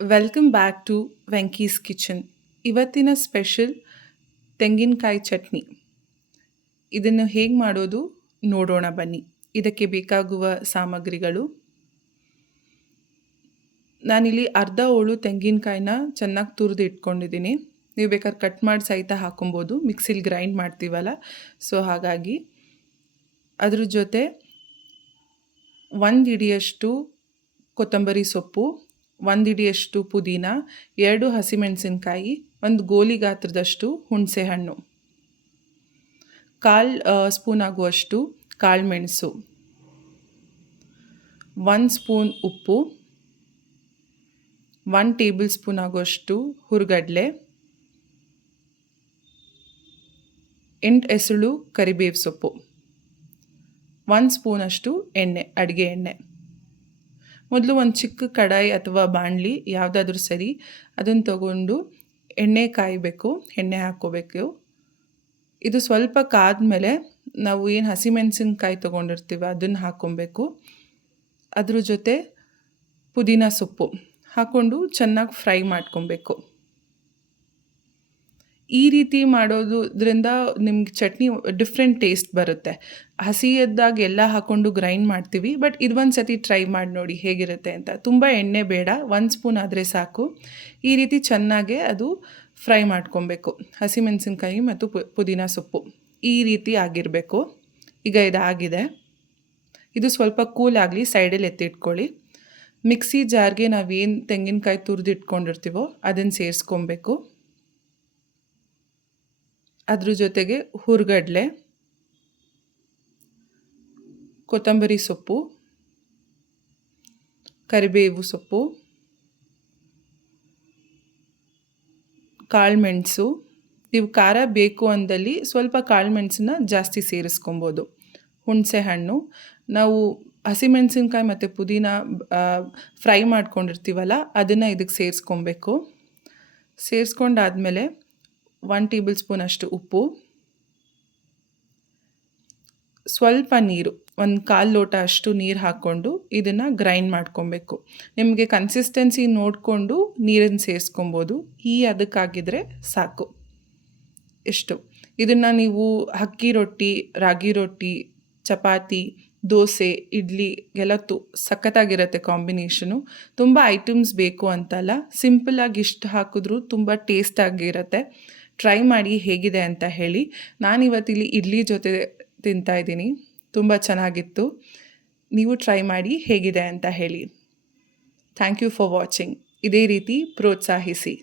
Welcome back to Venky's kitchen. ಇವತ್ತಿನ special ತೆಂಗಿನಕಾಯಿ ಚಟ್ನಿ. ಇದನ್ನು ಹೇಗೆ ಮಾಡೋದು ನೋಡೋಣ ಬನ್ನಿ. ಇದಕ್ಕೆ ಬೇಕಾಗುವ ಸಾಮಗ್ರಿಗಳು: ನಾನಿಲ್ಲಿ ಅರ್ಧ ಹೋಳು ತೆಂಗಿನಕಾಯಿನ ಚೆನ್ನಾಗಿ ತುರಿದು ಇಟ್ಕೊಂಡಿದ್ದೀನಿ. ನೀವು ಬೇಕಾದ್ರೆ ಕಟ್ ಮಾಡಿ ಸಹಿತ ಹಾಕೊಬೋದು, ಮಿಕ್ಸಿಲಿ ಗ್ರೈಂಡ್ ಮಾಡ್ತೀವಲ್ಲ, ಸೊ ಹಾಗಾಗಿ. ಅದ್ರ ಜೊತೆ 1 ಹಿಡಿಯಷ್ಟು ಕೊತ್ತಂಬರಿ ಸೊಪ್ಪು, 1 ಹಿಡಿಯಷ್ಟು ಪುದೀನ, 2 ಹಸಿಮೆಣಸಿನ್ಕಾಯಿ, 1 ಗೋಲಿ ಗಾತ್ರದಷ್ಟು ಹುಣಸೆ ಹಣ್ಣು, 1/4 ಸ್ಪೂನ್ ಆಗುವಷ್ಟು ಕಾಳುಮೆಣಸು, 1 ಸ್ಪೂನ್ ಉಪ್ಪು, 1 ಟೇಬಲ್ ಸ್ಪೂನ್ ಆಗುವಷ್ಟು ಹುರ್ಗಡ್ಲೆ, 8 ಎಸಳು ಕರಿಬೇವು ಸೊಪ್ಪು, 1 ಸ್ಪೂನಷ್ಟು ಎಣ್ಣೆ, ಅಡುಗೆ ಎಣ್ಣೆ. ಮೊದಲು ಒಂದು ಚಿಕ್ಕ ಕಡಾಯಿ ಅಥವಾ ಬಾಣಲಿ ಯಾವುದಾದ್ರೂ ಸರಿ, ಅದನ್ನು ತಗೊಂಡು ಎಣ್ಣೆ ಕಾಯಬೇಕು, ಎಣ್ಣೆ ಹಾಕ್ಕೋಬೇಕು. ಇದು ಸ್ವಲ್ಪ ಕಾದ್ಮೇಲೆ ನಾವು ಏನು ಹಸಿಮೆಣಸಿನ್ಕಾಯಿ ತೊಗೊಂಡಿರ್ತೀವಿ ಅದನ್ನು ಹಾಕ್ಕೊಬೇಕು. ಅದ್ರ ಜೊತೆ ಪುದೀನ ಸೊಪ್ಪು ಹಾಕ್ಕೊಂಡು ಚೆನ್ನಾಗಿ ಫ್ರೈ ಮಾಡ್ಕೊಬೇಕು. ಈ ರೀತಿ ಮಾಡೋದ್ರಿಂದ ನಿಮ್ಗೆ ಚಟ್ನಿ ಡಿಫ್ರೆಂಟ್ ಟೇಸ್ಟ್ ಬರುತ್ತೆ. ಹಸಿಯದ್ದಾಗಿ ಎಲ್ಲ ಹಾಕ್ಕೊಂಡು ಗ್ರೈಂಡ್ ಮಾಡ್ತೀವಿ, ಬಟ್ ಇದು ಒಂದು ಸತಿ ಟ್ರೈ ಮಾಡಿ ನೋಡಿ ಹೇಗಿರುತ್ತೆ ಅಂತ. ತುಂಬ ಎಣ್ಣೆ ಬೇಡ, 1 ಸ್ಪೂನ್ ಆದರೆ ಸಾಕು. ಈ ರೀತಿ ಚೆನ್ನಾಗೇ ಅದು ಫ್ರೈ ಮಾಡ್ಕೊಬೇಕು, ಹಸಿಮೆಣಸಿನ್ಕಾಯಿ ಮತ್ತು ಪುದೀನ ಸೊಪ್ಪು ಈ ರೀತಿ ಆಗಿರಬೇಕು. ಈಗ ಇದಾಗಿದೆ. ಇದು ಸ್ವಲ್ಪ ಕೂಲ್ ಆಗಲಿ, ಸೈಡಲ್ಲಿ ಎತ್ತಿಟ್ಕೊಳ್ಳಿ. ಮಿಕ್ಸಿ ಜಾರ್ಗೆ ನಾವೇನು ತೆಂಗಿನಕಾಯಿ ತುರಿದು ಇಟ್ಕೊಂಡಿರ್ತೀವೋ ಅದನ್ನು ಸೇರಿಸ್ಕೊಬೇಕು. ಅದ್ರ ಜೊತೆಗೆ ಹುರ್ಗಡ್ಲೆ, ಕೊತ್ತಂಬರಿ ಸೊಪ್ಪು, ಕರಿಬೇವು ಸೊಪ್ಪು, ಕಾಳುಮೆಣಸು. ನೀವು ಖಾರ ಬೇಕು ಅಂದಲ್ಲಿ ಸ್ವಲ್ಪ ಕಾಳುಮೆಣಸನ್ನ ಜಾಸ್ತಿ ಸೇರಿಸ್ಕೊಬೋದು. ಹುಣಸೆ ಹಣ್ಣು, ನಾವು ಹಸಿಮೆಣಸಿನ್ಕಾಯಿ ಮತ್ತು ಪುದೀನ ಫ್ರೈ ಮಾಡ್ಕೊಂಡಿರ್ತೀವಲ್ಲ ಅದನ್ನು ಇದಕ್ಕೆ ಸೇರಿಸ್ಕೊಬೇಕು. ಸೇರಿಸ್ಕೊಂಡಾದಮೇಲೆ 1 ಟೇಬಲ್ ಸ್ಪೂನ್ ಅಷ್ಟು ಉಪ್ಪು, ಸ್ವಲ್ಪ ನೀರು, 1/4 ಲೋಟ ಅಷ್ಟು ನೀರು ಹಾಕ್ಕೊಂಡು ಇದನ್ನು ಗ್ರೈಂಡ್ ಮಾಡ್ಕೊಬೇಕು. ನಿಮಗೆ ಕನ್ಸಿಸ್ಟೆನ್ಸಿ ನೋಡಿಕೊಂಡು ನೀರನ್ನು ಸೇರಿಸ್ಕೊಬೋದು. ಅದಕ್ಕಾಗಿದ್ದರೆ ಸಾಕು. ಇಷ್ಟು. ಇದನ್ನು ನೀವು ಅಕ್ಕಿ ರೊಟ್ಟಿ, ರಾಗಿ ರೊಟ್ಟಿ, ಚಪಾತಿ, ದೋಸೆ, ಇಡ್ಲಿ ಎಲ್ಲ ಸಖತ್ತಾಗಿರುತ್ತೆ ಕಾಂಬಿನೇಷನು. ತುಂಬ ಐಟಮ್ಸ್ ಬೇಕು ಅಂತಲ್ಲ, ಸಿಂಪಲ್ಲಾಗಿ ಇಷ್ಟು ಹಾಕಿದ್ರೂ ತುಂಬ ಟೇಸ್ಟಾಗಿರುತ್ತೆ. ಟ್ರೈ ಮಾಡಿ ಹೇಗಿದೆ ಅಂತ ಹೇಳಿ. ನಾನಿವತ್ತಿಲ್ಲಿ ಇಡ್ಲಿ ಜೊತೆ ತಿಂತಾಯಿದ್ದೀನಿ, ತುಂಬ ಚೆನ್ನಾಗಿತ್ತು. ನೀವು ಟ್ರೈ ಮಾಡಿ ಹೇಗಿದೆ ಅಂತ ಹೇಳಿ. Thank you for watching. ಇದೇ ರೀತಿ ಪ್ರೋತ್ಸಾಹಿಸಿ.